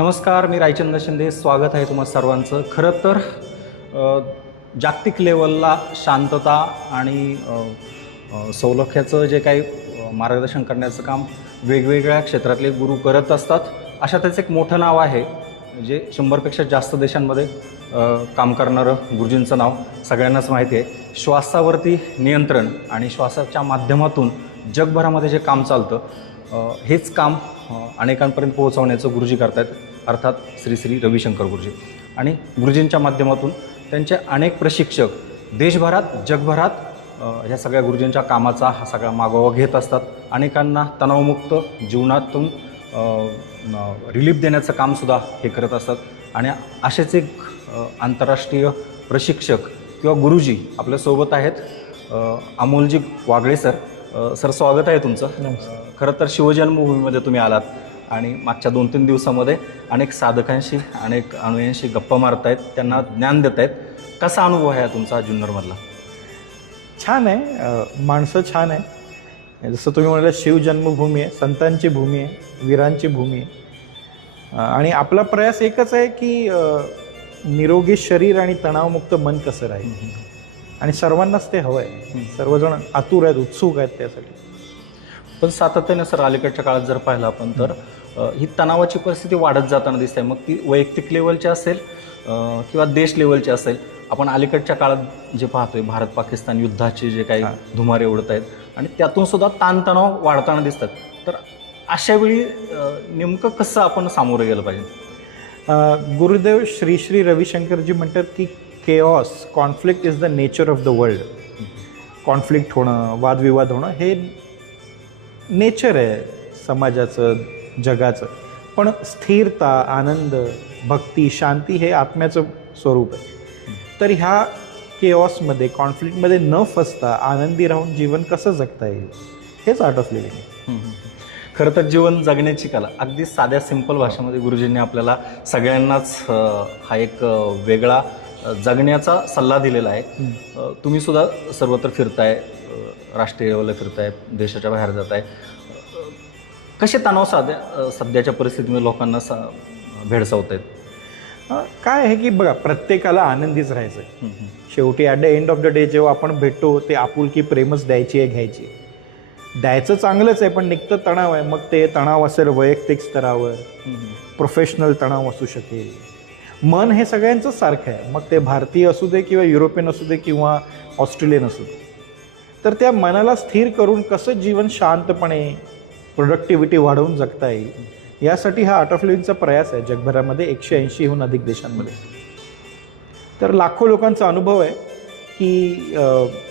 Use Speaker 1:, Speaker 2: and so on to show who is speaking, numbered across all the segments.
Speaker 1: नमस्कार मी रायचंद्र शिंदे. स्वागत आहे तुम्हा सर्वांचं. खरं तर जागतिक लेवलला शांतता आणि सौलख्याचं जे काही मार्गदर्शन करण्याचं काम वेगवेगळ्या क्षेत्रातले गुरु करत असतात अशा त्याचं एक मोठं नाव आहे. जे शंभरपेक्षा जास्त देशांमध्ये काम करणारं गुरुजींचं नाव सगळ्यांनाच माहिती आहे. श्वासावरती नियंत्रण आणि श्वासाच्या माध्यमातून जगभरामध्ये जे काम चालतं हेच काम अनेकांपर्यंत पोहोचवण्याचं गुरुजी करतायत. अर्थात श्री श्री रविशंकर गुरुजी. आणि गुरुजींच्या माध्यमातून त्यांचे अनेक प्रशिक्षक देशभरात जगभरात ह्या सगळ्या गुरुजींच्या कामाचा हा सगळा मागोवा घेत असतात. अनेकांना तणावमुक्त जीवनातून रिलीफ देण्याचं कामसुद्धा हे करत असतात. आणि असेच एक आंतरराष्ट्रीय प्रशिक्षक किंवा गुरुजी आपल्यासोबत आहेत. अमोलजी वागळे सर. सर स्वागत आहे तुमचं. खरं तर शिवजन्मभूमीमध्ये तुम्ही आलात. आणि मागच्या दोन तीन दिवसामध्ये अनेक साधकांशी अनेक अनुयांशी गप्पा मारतायत त्यांना ज्ञान देत आहेत कसा अनुभव आहे तुमचा जुन्नरमधला?
Speaker 2: छान आहे. माणसं छान आहे जसं तुम्ही म्हणाला शिवजन्मभूमी आहे संतांची भूमी आहे वीरांची भूमी आहे. आणि आपला प्रयास एकच आहे की निरोगी शरीर आणि तणावमुक्त मन कसं राहील. आणि सर्वांनाच ते हवं आहे. सर्वजण आतुर आहेत उत्सुक आहेत त्यासाठी.
Speaker 1: पण सातत्याने सर अलीकडच्या काळात जर पाहिलं आपण तर ही तणावाची परिस्थिती वाढत जाताना दिसते. मग ती वैयक्तिक लेवलची असेल किंवा देश लेवलची असेल आपण अलीकडच्या काळात जे पाहतोय भारत पाकिस्तान युद्धाचे जे काही. धुमारे उडत आहेत आणि त्यातून सुद्धा ताणतणाव वाढताना दिसतात. तर अशा वेळी नेमकं कसं आपण सामोरं गेलं पाहिजे?
Speaker 2: गुरुदेव श्री श्री रविशंकरजी म्हणतात की chaos conflict is the nature of the world conflict होणं वादविवाद होणं हे नेचर आहे समाजाचं जगाचं. पण स्थिरता आनंद भक्ती शांती हे आत्म्याचं स्वरूप आहे. तर ह्या केऑसमध्ये कॉन्फ्लिक्टमध्ये न फसता आनंदी राहून जीवन कसं जगता येईल? हेच आर्ट ऑफ लिव्हिंग.
Speaker 1: खरं तर जीवन जगण्याची कला अगदी साध्या सिंपल भाषेमध्ये गुरुजींनी आपल्याला सगळ्यांनाच हा एक वेगळा जगण्याचा सल्ला दिलेला आहे. तुम्ही सुद्धा सर्वत्र फिरताय राष्ट्रीय लेवलला फिरताय देशाच्या बाहेर जाताय. कसे तणाव साध्या सध्याच्या परिस्थितीमध्ये लोकांना सा भेडसावत आहेत
Speaker 2: काय आहे की बघा प्रत्येकाला आनंदीच राहायचं आहे शेवटी at the end of the day जेव्हा आपण भेटतो ते आपुलकी प्रेमच द्यायची आहे घ्यायची. द्यायचं चांगलंच आहे पण निघतं तणाव आहे. मग ते तणाव असेल वैयक्तिक स्तरावर प्रोफेशनल तणाव असू शकेल. मन हे सगळ्यांचंच सारखं आहे. मग ते भारतीय असू दे किंवा युरोपियन असू दे किंवा ऑस्ट्रेलियन असू दे. तर त्या मनाला स्थिर करून कसं जीवन शांतपणे प्रोडक्टिव्हिटी वाढवून जगता येईल. यासाठी हा आर्ट ऑफ लिव्हिंगचा प्रयास आहे जगभरामध्ये एकशे ऐंशीहून अधिक देशांमध्ये. तर लाखो लोकांचा अनुभव आहे की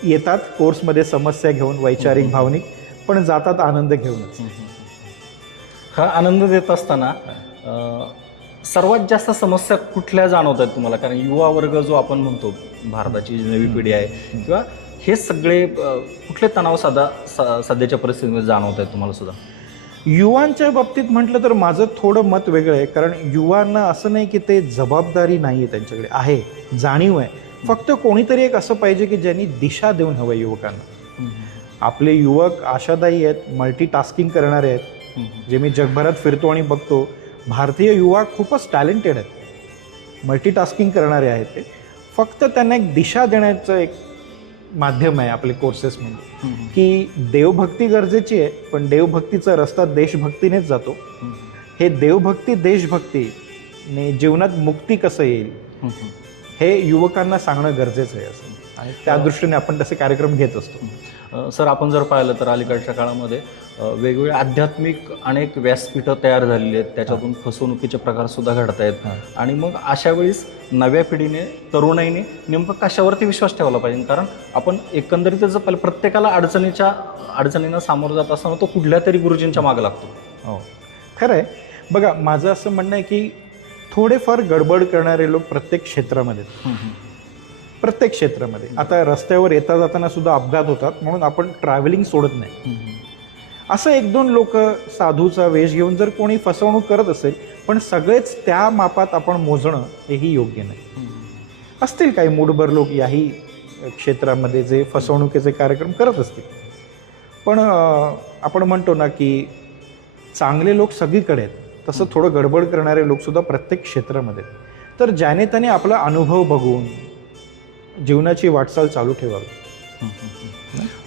Speaker 2: येतात कोर्समध्ये समस्या घेऊन वैचारिक भावनिक पण जातात आनंद घेऊनच.
Speaker 1: हा आनंद देत असताना सर्वात जास्त समस्या कुठल्या जाणवत आहेत तुम्हाला? कारण युवा वर्ग जो आपण म्हणतो भारताची जी नवी पिढी आहे किंवा हे सगळे कुठले तणाव साधा सध्याच्या परिस्थितीमध्ये जाणवत आहेत तुम्हाला सुद्धा?
Speaker 2: युवांच्या बाबतीत म्हटलं तर माझं थोडं मत वेगळं आहे कारण युवांना असं नाही की ते जबाबदारी नाही आहे त्यांच्याकडे आहे जाणीव आहे. फक्त कोणीतरी एक असं पाहिजे की ज्यांनी दिशा देऊन हवं युवकांना. आपले युवक आशादायी आहेत मल्टीटास्किंग करणारे आहेत जे मी जगभरात फिरतो आणि बघतो. भारतीय युवा खूपच टॅलेंटेड आहेत. मल्टीटास्किंग करणारे आहेत ते. फक्त त्यांना एक दिशा देण्याचं एक माध्यम आहे आपले कोर्सेसमध्ये की देवभक्ती गरजेची आहे पण देवभक्तीचा रस्ता देशभक्तीनेच जातो. हे देवभक्ती देशभक्तीने जीवनात मुक्ती कसं येईल हे युवकांना सांगणं गरजेचं आहे असं. आणि त्या दृष्टीने आपण तसे कार्यक्रम घेत असतो.
Speaker 1: सर आपण जर पाहिलं तर अलीकडच्या काळामध्ये अ, वेगवेगळे आध्यात्मिक अनेक व्यासपीठं तयार झालेली आहेत. त्याच्यातून फसवणुकीचे प्रकार सुद्धा घडत आहेत. आणि मग अशा वेळेस नव्या पिढीने तरुणाईने नेमकं कशावरती विश्वास ठेवला पाहिजे? कारण आपण एकंदरीतच जर पाहिलं प्रत्येकाला अडचणीच्या अडचणींना सामोरं जात असताना तो कुठल्या तरी गुरुजींच्या मागे लागतो.
Speaker 2: हो. खरं आहे बघा माझं असं म्हणणं आहे की थोडेफार गडबड करणारे लोक प्रत्येक क्षेत्रामध्ये. प्रत्येक क्षेत्रामध्ये. आता रस्त्यावर येता जाताना सुद्धा अपघात होतात म्हणून आपण ट्रॅव्हलिंग सोडत नाही. असं एक दोन लोक साधूचा वेश घेऊन जर कोणी फसवणूक करत असेल पण सगळेच त्या मापात आपण मोजणं हेही योग्य नाही. असतील काही मूडभर लोक याही क्षेत्रामध्ये जे फसवणुकीचे कार्यक्रम करत असतील. पण आपण म्हणतो ना की चांगले लोक सगळीकडे आहेत तसं थोडं गडबड करणारे लोकसुद्धा प्रत्येक क्षेत्रामध्ये. तर ज्याने त्याने आपला अनुभव बघून जीवनाची वाटचाल चालू ठेवावी.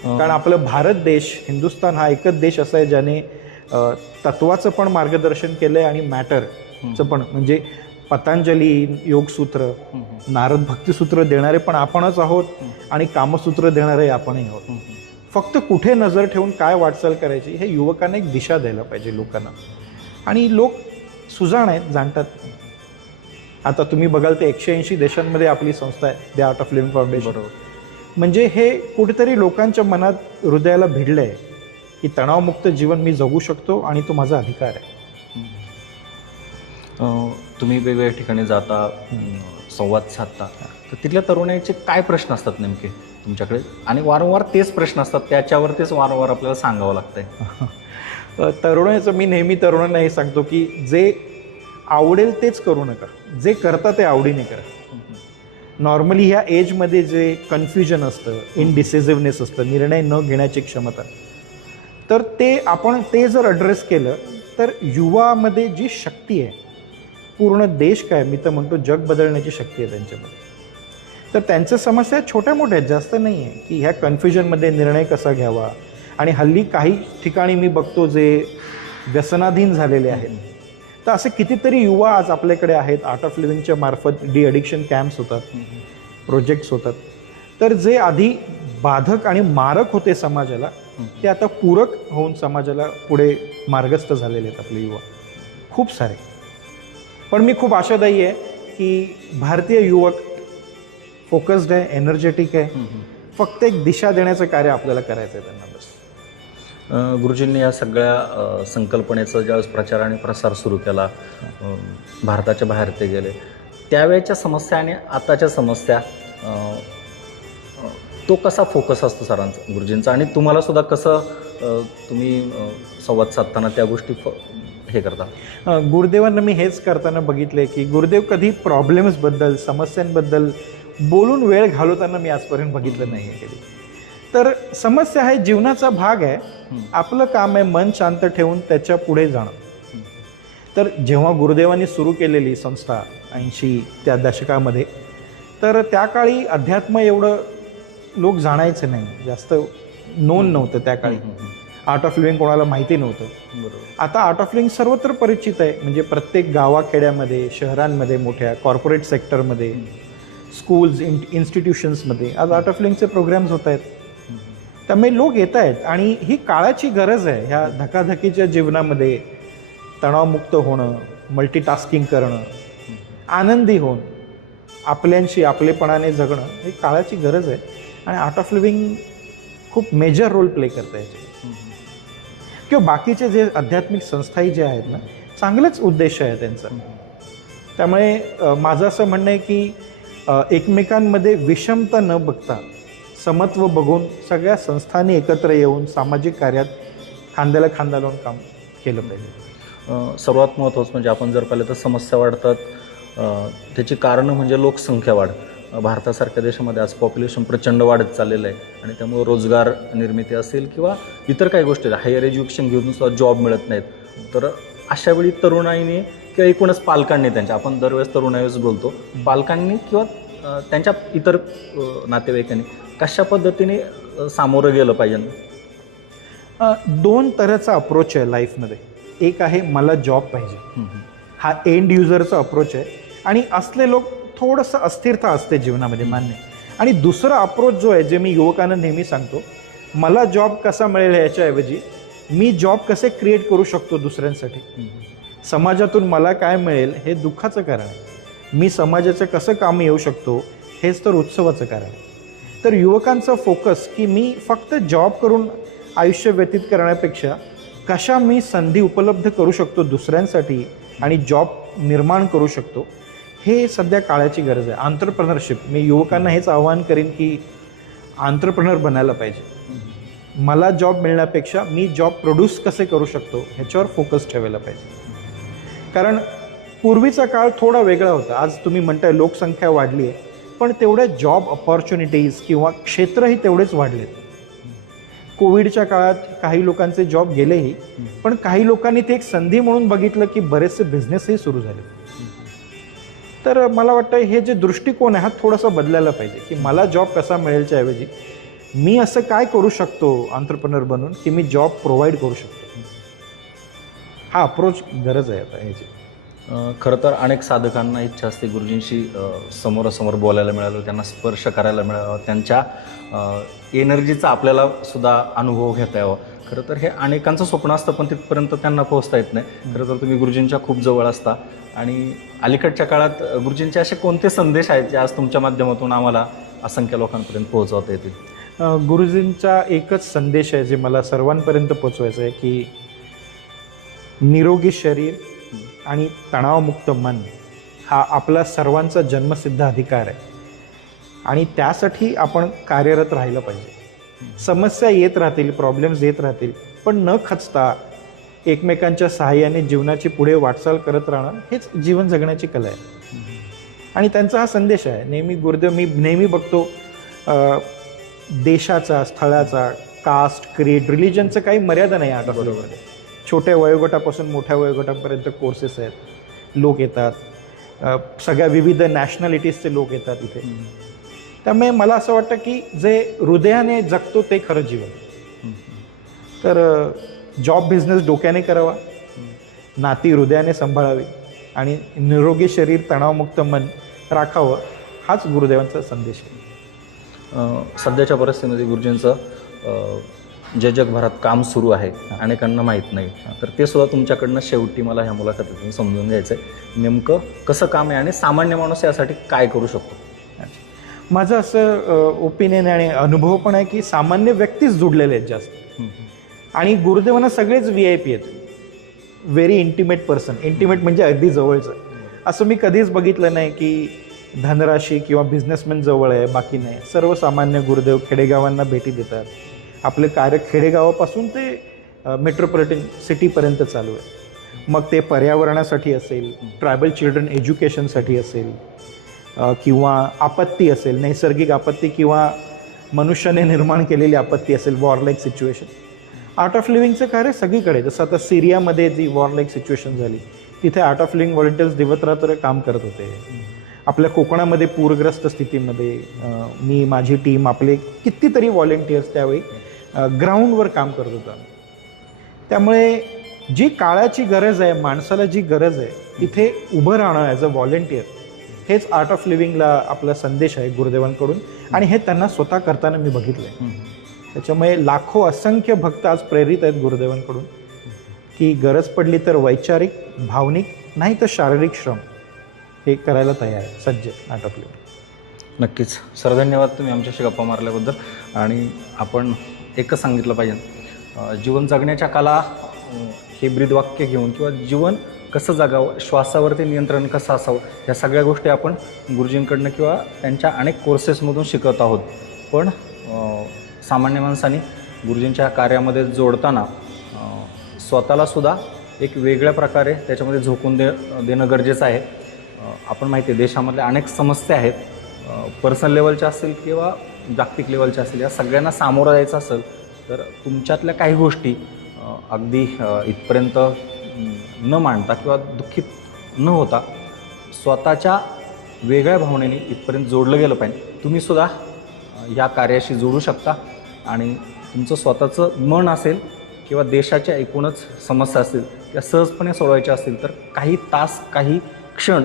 Speaker 2: कारण आपलं भारत देश हिंदुस्थान हा एकच देश असा आहे ज्याने तत्वाचं पण मार्गदर्शन केलं आहे आणि मॅटरचं पण. म्हणजे पतंजली योगसूत्र नारद भक्तिसूत्र देणारे पण आपणच आहोत आणि कामसूत्र देणारे आपणही आहोत. फक्त कुठे नजर ठेवून काय वाटचाल करायची हे युवकांना एक दिशा द्यायला पाहिजे लोकांना. आणि लोक सुजाण आहेत जाणतात. आता तुम्ही बघाल ते एकशे ऐंशी देशांमध्ये आपली संस्था आहे the art of living foundation
Speaker 1: बरोबर.
Speaker 2: म्हणजे हे कुठेतरी लोकांच्या मनात हृदयाला भिडलं आहे की तणावमुक्त जीवन मी जगू शकतो आणि तो माझा अधिकार आहे.
Speaker 1: तुम्ही वेगवेगळ्या ठिकाणी जाता संवाद साधता. तर तिथल्या तरुणाचे काय प्रश्न असतात नेमके तुमच्याकडे? आणि वारंवार तेच प्रश्न असतात त्याच्यावरतीच वारंवार आपल्याला सांगावं लागतंय.
Speaker 2: अ, तरुणाचं मी नेहमी तरुणांना हे सांगतो की जे आवडेल तेच करू नका. जे करता ते आवडीने करा. नॉर्मली ह्या एजमध्ये जे कन्फ्युजन असतं इनडिसिझिव्हनेस असतं निर्णय न घेण्याची क्षमता. तर ते आपण ते जर अड्रेस केलं तर युवामध्ये जी शक्ती आहे पूर्ण देश काय मी तर म्हणतो जग बदलण्याची शक्ती आहे त्यांच्यामध्ये. तर त्यांच्या समस्या छोट्या मोठ्या आहेत जास्त नाही आहे की ह्या कन्फ्युजनमध्ये निर्णय कसा घ्यावा. आणि हल्ली काही ठिकाणी मी बघतो जे व्यसनाधीन झालेले आहेत. तर असे कितीतरी युवा आज आपल्याकडे आहेत. आर्ट ऑफ लिव्हिंगच्या मार्फत डी अडिक्शन कॅम्प्स होतात प्रोजेक्ट्स होतात. तर जे आधी बाधक आणि मारक होते समाजाला ते आता पूरक होऊन समाजाला पुढे मार्गस्थ झालेले आहेत आपले युवा. खूप सारे. पण मी खूप आशादायी आहे की भारतीय युवक फोकस्ड आहे एनर्जेटिक आहे. फक्त एक दिशा देण्याचं कार्य आपल्याला करायचं आहे त्यांना.
Speaker 1: गुरुजींनी या सगळ्या संकल्पनेचा ज्यावेळेस प्रचार आणि प्रसार सुरू केला भारताच्या बाहेर ते गेले त्यावेळेच्या समस्या आणि आताच्या समस्या तो कसा फोकस असतो सरांचा गुरुजींचा? आणि तुम्हाला सुद्धा कसं तुम्ही संवाद साधताना त्या गोष्टी फ- हे करता?
Speaker 2: गुरुदेवांना मी हेच करताना बघितले की गुरुदेव कधी प्रॉब्लेम्सबद्दल समस्यांबद्दल बोलून वेळ घालवताना मी आजपर्यंत बघितलं नाही आहे कधी. तर समस्या हा जीवनाचा भाग आहे. आपलं काम आहे मन शांत ठेवून त्याच्या पुढे जाणं. तर जेव्हा गुरुदेवांनी सुरू केलेली संस्था ऐंशी त्या दशकामध्ये तर त्या काळी अध्यात्म एवढं लोक जाणायचे नाही. जास्त नोंद नव्हतं त्या काळी. आर्ट ऑफ लिव्हिंग कोणाला माहिती नव्हतं.
Speaker 1: बरोबर.
Speaker 2: आता आर्ट ऑफ लिव्हिंग सर्वत्र परिचित आहे. म्हणजे प्रत्येक गावाखेड्यामध्ये शहरांमध्ये मोठ्या कॉर्पोरेट सेक्टरमध्ये स्कूल्स इन इन्स्टिट्यूशन्समध्ये आज आर्ट ऑफ लिव्हिंगचे प्रोग्राम्स होत आहेत. त्यामुळे लोक येत आहेत आणि ही काळाची गरज आहे. ह्या धकाधकीच्या जीवनामध्ये तणावमुक्त होणं मल्टीटास्किंग करणं आनंदी होऊन आपल्यांशी आपलेपणाने जगणं ही काळाची गरज आहे. आणि आर्ट ऑफ लिव्हिंग खूप मेजर रोल प्ले करता याच्यात. किंवा बाकीचे जे आध्यात्मिक संस्थाही जे आहेत ना चांगलेच उद्देश आहे त्यांचा. त्यामुळे माझं असं म्हणणं आहे की एकमेकांमध्ये विषमता न बघता समत्व बघून सगळ्या संस्थांनी एकत्र येऊन सामाजिक कार्यात खांद्याला खांदा लावून काम केलं पाहिजे.
Speaker 1: सर्वात महत्त्वाचं म्हणजे आपण जर पाहिलं तर समस्या वाढतात. त्याची कारणं म्हणजे लोकसंख्या वाढ. भारतासारख्या देशामध्ये आज पॉप्युलेशन प्रचंड वाढत चाललेलं आहे आणि त्यामुळे रोजगार निर्मिती असेल किंवा इतर काही गोष्टी हायर एज्युकेशन घेऊन सुद्धा जॉब मिळत नाहीत. तर अशा वेळी तरुणाईने किंवा एकूणच पालकांनी त्यांच्या आपण दरवेळेस तरुणाईच बोलतो पालकांनी किंवा त्यांच्या इतर नातेवाईकांनी कशा पद्धतीने सामोरं गेलं पाहिजे?
Speaker 2: दोन तऱ्हेचा अप्रोच आहे लाईफमध्ये एक आहे मला जॉब पाहिजे.
Speaker 1: हं,
Speaker 2: एंड युजरचा अप्रोच आहे. आणि असले लोक थोडंसं अस्थिरता असते जीवनामध्ये मान्य. आणि दुसरा अप्रोच जो आहे जे मी युवकांना नेहमी सांगतो मला जॉब कसा मिळेल याच्याऐवजी मी जॉब कसे क्रिएट करू शकतो दुसऱ्यांसाठी? समाजातून मला काय मिळेल हे दुःखाचं कारण आहे. मी समाजाचं कसं काम येऊ शकतो हेच तर उत्सवाचं कारण आहे. तर युवकांचा फोकस की मी फक्त जॉब करून आयुष्य व्यतीत करण्यापेक्षा कशा मी संधी उपलब्ध करू शकतो दुसऱ्यांसाठी आणि जॉब निर्माण करू शकतो हे सध्या काळाची गरज आहे. आंतरप्रनरशिप मी युवकांना हेच आवाहन करीन की आंतरप्रनर बनायला पाहिजे. मला जॉब मिळण्यापेक्षा मी जॉब प्रोड्यूस कसे करू शकतो ह्याच्यावर फोकस ठेवायला पाहिजे. कारण पूर्वीचा काळ थोडा वेगळा होता. आज तुम्ही म्हणताय लोकसंख्या वाढली आहे. पण तेवढ्या जॉब अपॉर्च्युनिटीज किंवा क्षेत्रही तेवढेच वाढलेत. कोविडच्या काळात काही लोकांचे जॉब गेलेही पण काही लोकांनी ते एक संधी म्हणून बघितलं की बरेचसे बिझनेसही सुरू झाले. तर मला वाटतं हे जे दृष्टिकोन आहे हा थोडासा बदलायला पाहिजे की मला जॉब कसा मिळेलच्या ऐवजी मी असं काय करू शकतो ऑन्टरप्रनर बनून की मी जॉब प्रोव्हाइड करू शकतो? हा अप्रोच गरज आहे आता ह्याची.
Speaker 1: खरं तर अनेक साधकांना इच्छा असते गुरुजींशी समोरासमोर बोलायला मिळालं त्यांना स्पर्श करायला मिळावं त्यांच्या एनर्जीचा आपल्याला सुद्धा अनुभव घेता यावा. खरं तर हे अनेकांचं स्वप्न असतं पण तिथपर्यंत त्यांना पोहोचता येत नाही. खरं तर तुम्ही गुरुजींच्या खूप जवळ असता. आणि अलीकडच्या काळात गुरुजींचे असे कोणते संदेश आहेत जे आज तुमच्या माध्यमातून आम्हाला असंख्य लोकांपर्यंत पोहोचवता येतील?
Speaker 2: गुरुजींचा एकच संदेश आहे जे मला सर्वांपर्यंत पोचवायचा आहे की निरोगी शरीर आणि तणावमुक्त मन हा आपला सर्वांचा जन्मसिद्ध अधिकार आहे. आणि त्यासाठी आपण कार्यरत राहिलं पाहिजे. समस्या येत राहतील प्रॉब्लेम्स येत राहतील पण न खचता एकमेकांच्या सहाय्याने जीवनाची पुढे वाटचाल करत राहणं हेच जीवन जगण्याची कला आहे. आणि त्यांचा हा संदेश आहे नेहमी गुरुदेव मी नेहमी बघतो देशाचा स्थळाचा कास्ट क्रिएट रिलिजनचं काही मर्यादा नाही आता
Speaker 1: बरोबर.
Speaker 2: छोट्या वयोगटापासून मोठ्या वयोगटापर्यंत कोर्सेस आहेत. लोक येतात. सगळ्या विविध नॅशनॅलिटीजचे लोक येतात इथे. त्यामुळे मला असं वाटतं की जे हृदयाने जगतो ते खरं जीवन. तर जॉब बिझनेस डोक्याने करावा. नाती हृदयाने सांभाळावी. आणि निरोगी शरीर तणावमुक्त मन राखावं हाच गुरुदेवांचा संदेश आहे.
Speaker 1: सध्याच्या परिस्थितीमध्ये गुरुजींचं जे जगभरात काम सुरू आहे अनेकांना माहीत नाही. तर ते सुद्धा तुमच्याकडनं शेवटी मला ह्या मुलाखतीतून समजून घ्यायचं आहे नेमकं कसं काम आहे आणि सामान्य माणूस यासाठी काय करू शकतो?
Speaker 2: माझं असं ओपिनियन आणि अनुभव पण आहे की सामान्य व्यक्तीच जुडलेले आहेत जास्त. आणि गुरुदेवांना सगळेच व्ही आय पी आहेत. व्हेरी इंटिमेट पर्सन इंटिमेट म्हणजे अगदी जवळचं. असं मी कधीच बघितलं नाही की धनराशी किंवा बिझनेसमॅन जवळ आहे बाकी नाही. सर्वसामान्य गुरुदेव खेडेगावांना भेटी देतात. आपलं कार्य खेडेगावापासून ते मेट्रोपॉलिटन सिटीपर्यंत चालू आहे. मग ते पर्यावरणासाठी असेल ट्रायबल चिल्ड्रन एज्युकेशनसाठी असेल किंवा आपत्ती असेल नैसर्गिक आपत्ती किंवा मनुष्याने निर्माण केलेली आपत्ती असेल वॉरलाईक सिच्युएशन आर्ट ऑफ लिव्हिंगचं कार्य सगळीकडे जसं आता सिरियामध्ये जी वॉरलाईक सिच्युएशन झाली तिथे आर्ट ऑफ लिव्हिंग व्हॉलेंटियर्स दिवसरात्र काम करत होते. आपल्या कोकणामध्ये पूरग्रस्त स्थितीमध्ये मी माझी टीम आपले कितीतरी व्हॉलेंटियर्स त्यावेळी ग्राउंडवर काम करत होता. त्यामुळे जी काळाची गरज आहे माणसाला जी गरज आहे तिथे उभं राहणं ॲज अ व्हॉलेंटियर हेच आर्ट ऑफ लिव्हिंगला आपला संदेश आहे गुरुदेवांकडून. आणि हे त्यांना स्वतः करताना मी बघितलं आहे त्याच्यामुळे लाखो असंख्य भक्त आज प्रेरित आहेत गुरुदेवांकडून. की गरज पडली तर वैचारिक भावनिक नाही तर शारीरिक श्रम हे करायला तयार आहे सज्ज आर्ट ऑफ लिव्हिंग
Speaker 1: नक्कीच. सर धन्यवाद तुम्ही आमच्याशी गप्पा मारल्याबद्दल. आणि आपण एकच सांगितलं पाहिजे. जीवन जगण्याच्या कला हे ब्रीदवाक्य घेऊन किंवा जीवन कसं जगावं श्वासावरती नियंत्रण कसं असावं ह्या सगळ्या गोष्टी आपण गुरुजींकडनं किंवा त्यांच्या अनेक कोर्सेसमधून शिकत आहोत. पण सामान्य माणसाने गुरुजींच्या कार्यामध्ये जोडताना स्वतःलासुद्धा स्वतःला सुद्धा एक वेगळ्या प्रकारे त्याच्यामध्ये झोकून दे देणं गरजेचं आहे. आपण माहिती आहे देशामधल्या अनेक समस्या आहेत. पर्सनल लेवलच्या असतील किंवा जागतिक लेवलच्या असतील या सगळ्यांना सामोरं जायचं असेल तर तुमच्यातल्या काही गोष्टी अगदी इथपर्यंत न मांडता किंवा दुःखित न होता स्वतःच्या वेगळ्या भावनेने इथपर्यंत जोडलं गेलं पाहिजे. तुम्हीसुद्धा या कार्याशी जोडू शकता आणि तुमचं स्वतःचं मन असेल किंवा देशाच्या एकूणच समस्या असतील त्या सहजपणे सोडवायच्या असतील तर काही तास काही क्षण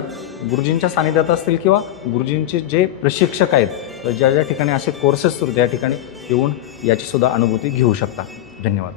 Speaker 1: गुरुजींच्या सानिध्यात असतील किंवा गुरुजींचे जे प्रशिक्षक आहेत ज्या ज्या ठिकाणी असे कोर्सेस सुरू त्या ठिकाणी येऊन याचीसुद्धा अनुभूती घेऊ शकता. धन्यवाद.